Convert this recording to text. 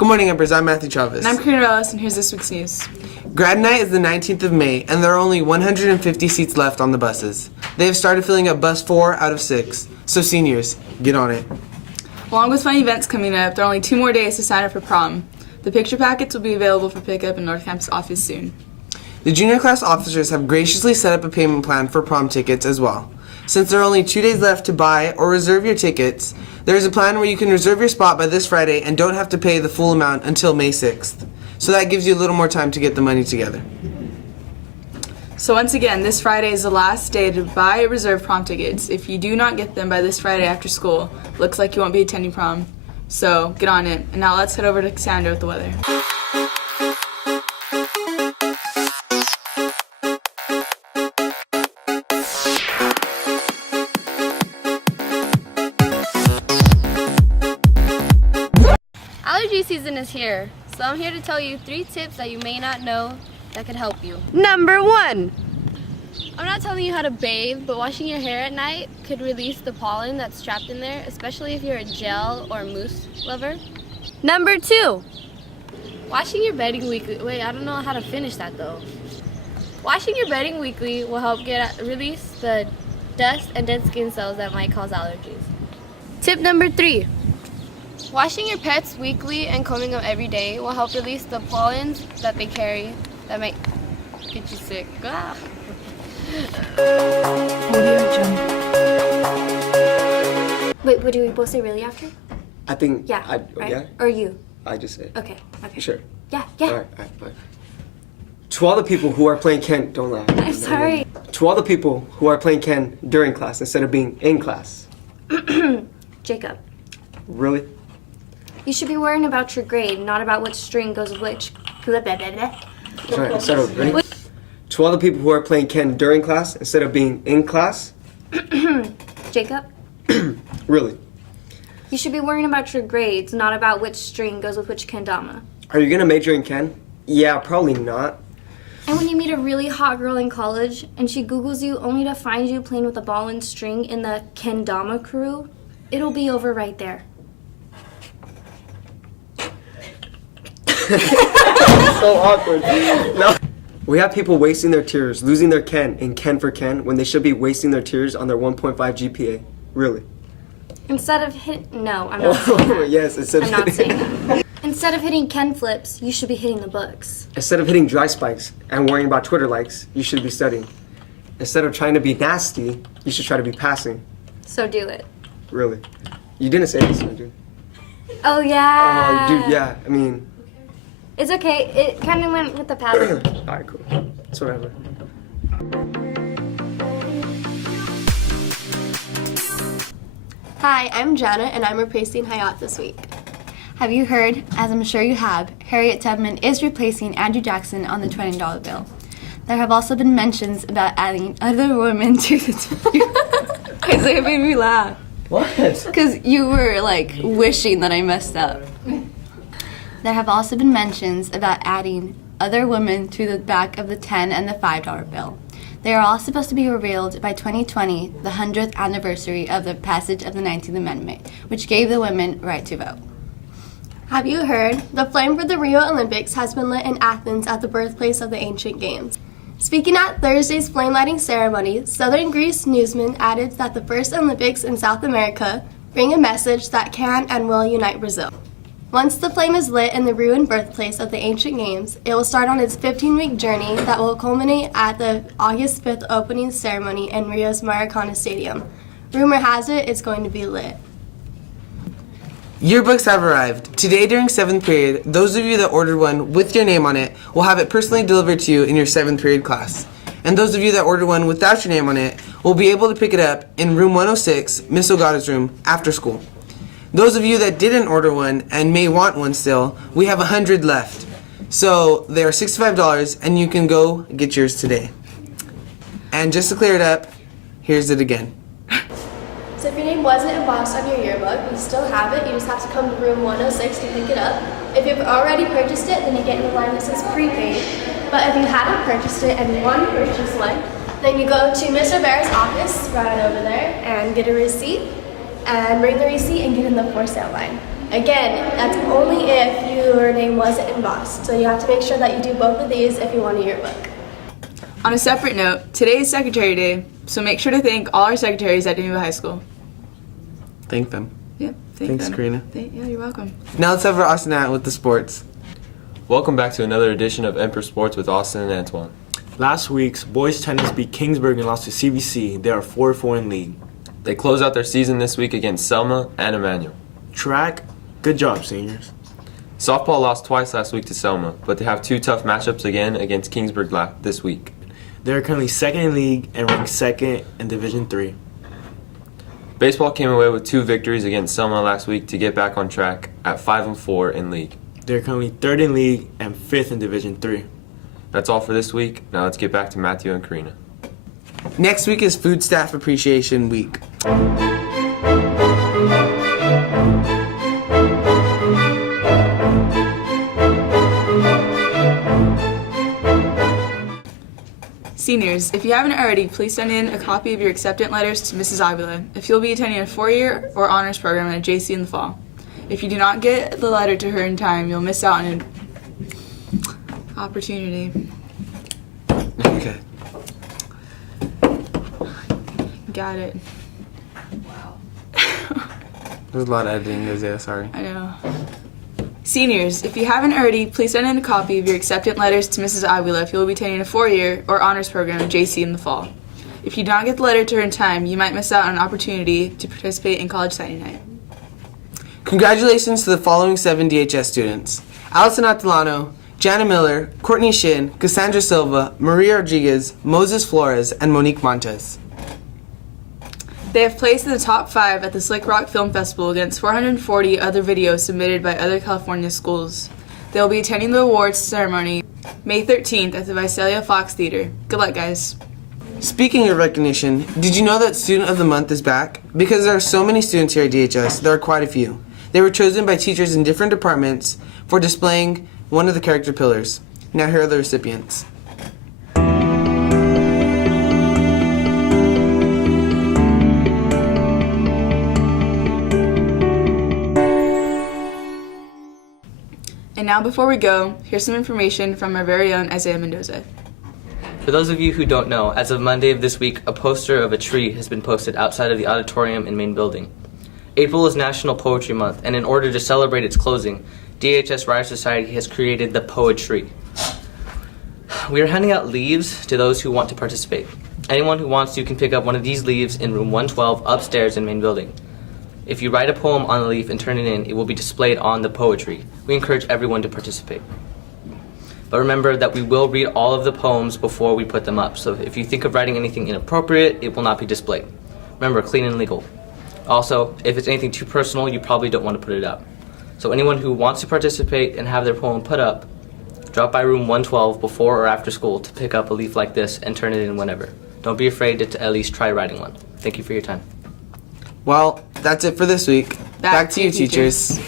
Good morning, Empress. I'm Matthew Chavez. And I'm Karina Ellis, and here's this week's news. Grad night is the 19th of May, and there are only 150 seats left on the buses. They have started filling up bus 4 out of 6. So seniors, get on it. Along with fun events coming up, there are only 2 more days to sign up for prom. The picture packets will be available for pickup in North Campus office soon. The junior class officers have graciously set up a payment plan for prom tickets as well. Since there are only 2 days left to buy or reserve your tickets, there is a plan where you can reserve your spot by this Friday and don't have to pay the full amount until May 6th. So that gives you a little more time to get the money together. So once again, this Friday is the last day to buy or reserve prom tickets. If you do not get them by this Friday after school, looks like you won't be attending prom. So get on it. And now let's head over to Cassandra with the weather. Allergy season is here, so I'm here to tell you 3 tips that you may not know that could help you. Number 1. I'm not telling you how to bathe, but washing your hair at night could release the pollen that's trapped in there, especially if you're a gel or mousse lover. Number 2. Washing your bedding weekly. Wait, I don't know how to finish that though. Washing your bedding weekly will help release the dust and dead skin cells that might cause allergies. Tip number 3. Washing your pets weekly and combing them every day will help release the pollens that they carry that might get you sick. Ah. Wait, what do we both say really after? I think. Yeah. Right? Yeah. Or you? I just say. Okay. Sure. Yeah. All right. Bye. To all the people who are playing Ken, don't laugh. I'm sorry. To all the people who are playing Ken during class instead of being in class. Jacob, Really? you should be worrying about your grade, not about which string goes with which. Blah, blah, blah, blah. Sorry. Start over. Ready? To all the people who are playing Ken during class instead of being in class. Jacob, Really? you should be worrying about your grades, not about which string goes with which kendama. Are you gonna major in Ken? Yeah, probably not. And when you meet a really hot girl in college and she Googles you only to find you playing with a ball and string in the kendama crew, it'll be over right there. So awkward. No. We have people wasting their tears, losing their Ken in Ken for Ken when they should be wasting their tears on their 1.5 GPA. Really? Instead of no, I'm not saying that. Yes, instead I'm of not saying that. Instead of hitting Ken flips, you should be hitting the books. Instead of hitting dry spikes and worrying about Twitter likes, you should be studying. Instead of trying to be nasty, you should try to be passing. So do it. Really? You didn't say this one, dude. Oh yeah. Oh, dude, yeah. I mean, It's okay. It kind of went with the pattern. all right, cool. It's whatever. Hi, I'm Jana, and I'm replacing Hayat this week. Have you heard, as I'm sure you have, Harriet Tubman is replacing Andrew Jackson on the $20 bill. There have also been mentions about adding other women to the Isaiah made me laugh. What? Because you were like wishing that I messed up. There have also been mentions about adding other women to the back of the $10 and the $5 bill. They are all supposed to be revealed by 2020, the 100th anniversary of the passage of the 19th Amendment, which gave the women right to vote. Have you heard? The flame for the Rio Olympics has been lit in Athens at the birthplace of the ancient games. Speaking at Thursday's flame lighting ceremony, Southern Greece newsman added that the first Olympics in South America bring a message that can and will unite Brazil. Once the flame is lit in the ruined birthplace of the ancient games, it will start on its 15-week journey that will culminate at the August 5th opening ceremony in Rio's Maracana Stadium. Rumor has it it's going to be lit. Yearbooks have arrived. Today during 7th period, those of you that ordered one with your name on it will have it personally delivered to you in your 7th period class. And those of you that ordered one without your name on it will be able to pick it up in room 106, Miss Ogata's room, after school. Those of you that didn't order one and may want one still, we have 100 left. So they are $65 and you can go get yours today. And just to clear it up, here's it again. So if your name wasn't embossed on your yearbook, you still have it. You just have to come to room 106 to pick it up. If you've already purchased it, then you get in the line that says prepaid. But if you haven't purchased it and you want to purchase one, then you go to Ms. Rivera's office right over there and get a receipt and bring the receipt and get in the for sale line. Again, that's only if your name wasn't embossed. So you have to make sure that you do both of these if you want a yearbook. On a separate note, today is Secretary Day, so make sure to thank all our secretaries at Geneva High School. Thank them. Yep, Thanks, Karina. Yeah, you're welcome. Now let's have our Austin Nat with the sports. Welcome back to another edition of Emperor Sports with Austin and Antoine. Last week's boys tennis beat Kingsburg and lost to CBC. They are 4-4 in league. They close out their season this week against Selma and Emmanuel. Track, good job, seniors. Softball lost twice last week to Selma, but they have 2 tough matchups again against Kingsburg this week. They are currently second in league and ranked second in Division III. Baseball came away with 2 victories against Selma last week to get back on track at 5-4 in league. They are currently third in league and fifth in Division III. That's all for this week. Now let's get back to Matthew and Karina. Next week is Food Staff Appreciation Week. Seniors, if you haven't already, please send in a copy of your acceptance letters to Mrs. Avila if you'll be attending a 4-year or honors program at JC in the fall. If you do not get the letter to her in time, you'll miss out on an opportunity. Okay. Got it. There's a lot of editing, Isaiah, sorry. I know. Seniors, if you haven't already, please send in a copy of your acceptance letters to Mrs. Avila if you will be attending a 4-year or honors program at JC in the fall. If you do not get the letter to her in time, you might miss out on an opportunity to participate in college signing night. Congratulations to the following 7 DHS students: Allison Atalano, Jana Miller, Courtney Shin, Cassandra Silva, Maria Rodriguez, Moses Flores, and Monique Montes. They have placed in the top 5 at the Slick Rock Film Festival against 440 other videos submitted by other California schools. They will be attending the awards ceremony May 13th at the Visalia Fox Theater. Good luck, guys. Speaking of recognition, did you know that Student of the Month is back? Because there are so many students here at DHS, there are quite a few. They were chosen by teachers in different departments for displaying one of the character pillars. Now here are the recipients. And now before we go, here's some information from our very own Isaiah Mendoza. For those of you who don't know, as of Monday of this week, a poster of a tree has been posted outside of the auditorium and main building. April is National Poetry Month, and in order to celebrate its closing, DHS Writer Society has created the Poetry. We are handing out leaves to those who want to participate. Anyone who wants to can pick up one of these leaves in room 112 upstairs in main building. If you write a poem on the leaf and turn it in, it will be displayed on the Poetry. We encourage everyone to participate. But remember that we will read all of the poems before we put them up, so if you think of writing anything inappropriate, it will not be displayed. Remember, clean and legal. Also, if it's anything too personal, you probably don't want to put it up. So anyone who wants to participate and have their poem put up, drop by room 112 before or after school to pick up a leaf like this and turn it in whenever. Don't be afraid to at least try writing one. Thank you for your time. Well, that's it for this week. Back to you, teachers.